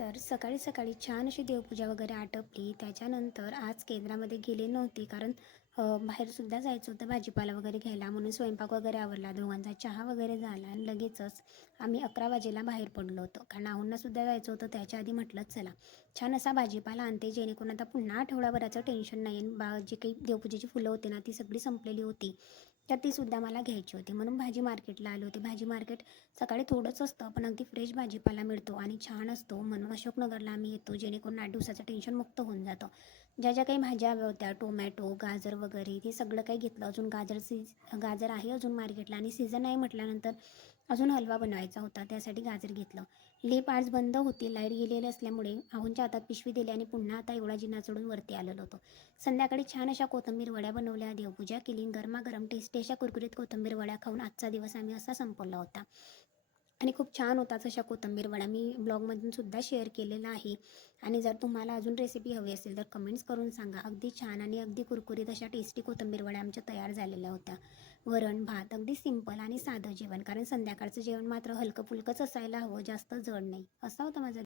तर सकाळी सकाळी छान अशी देवपूजा वगैरे आटपली. त्याच्यानंतर आज केंद्रामध्ये गेले नव्हते कारण बाहेरसुद्धा जायचं होतं भाजीपाला वगैरे घ्यायला, म्हणून स्वयंपाक वगैरे आवरला, दोघांचा चहा वगैरे झाला आणि लगेचच आम्ही 11 वाजेला बाहेर पडलो होतो. कारण आहुंनासुद्धा जायचं होतं. त्याच्या आधी म्हटलं चला छान असा भाजीपाला आणते, जेणेकरून आता पुन्हा आठवडाभराचं टेन्शन नाही. जी काही देवपूजेची फुलं होती ना ती सगळी संपलेली होती, तर तीसुद्धा मला घ्यायची होती. म्हणून भाजी मार्केटला आले होते. भाजी मार्केट सकाळी थोडंच असतं, पण अगदी फ्रेश भाजीपाला मिळतो आणि छान असतो. म्हणून अशोकनगरला आम्ही येतो, जेणेकरून 8 दिवसाचं टेन्शन मुक्त होऊन जातं. ज्या ज्या काही भाज्या हव्या होत्या, टोमॅटो, गाजर वगैरे ते सगळं काही घेतलं. अजून गाजर आहे अजून मार्केटला आणि सीझन आहे म्हटल्यानंतर अजून हलवा बनवायचा होता, त्यासाठी गाजर घेतलं. लेप आज बंद होती, लाईट गेलेली असल्यामुळे आहुंच्या हातात पिशवी दिली आणि पुन्हा आता एवढा जिना चढून वरती आलेलो होतो. संध्याकाळी छान अशा कोथिंबीर वड्या बनवल्या, देवपूजा केली. गरमागरम टेस्टी अशा कुरकुरीत कोथिंबीर वड्या खाऊन आजचा दिवस आम्ही असा संपवला होता. आणि खूप छान होताच अशा कोथिंबीर वड्या मी ब्लॉगमधून सुद्धा शेअर केलेला आहे. आणि जर तुम्हाला अजून रेसिपी हवी असेल तर कमेंट्स करून सांगा. अगदी छान आणि अगदी कुरकुरीत अशा टेस्टी कोथिंबीर वड्या आमच्या तयार झालेल्या होत्या. वरण भात अगदी सिंपल आणि साधं जेवण, कारण संध्याकाळचं जेवण मात्र हलकं फुलकंच असायला हवं, जास्त जड नाही. असा होता माझा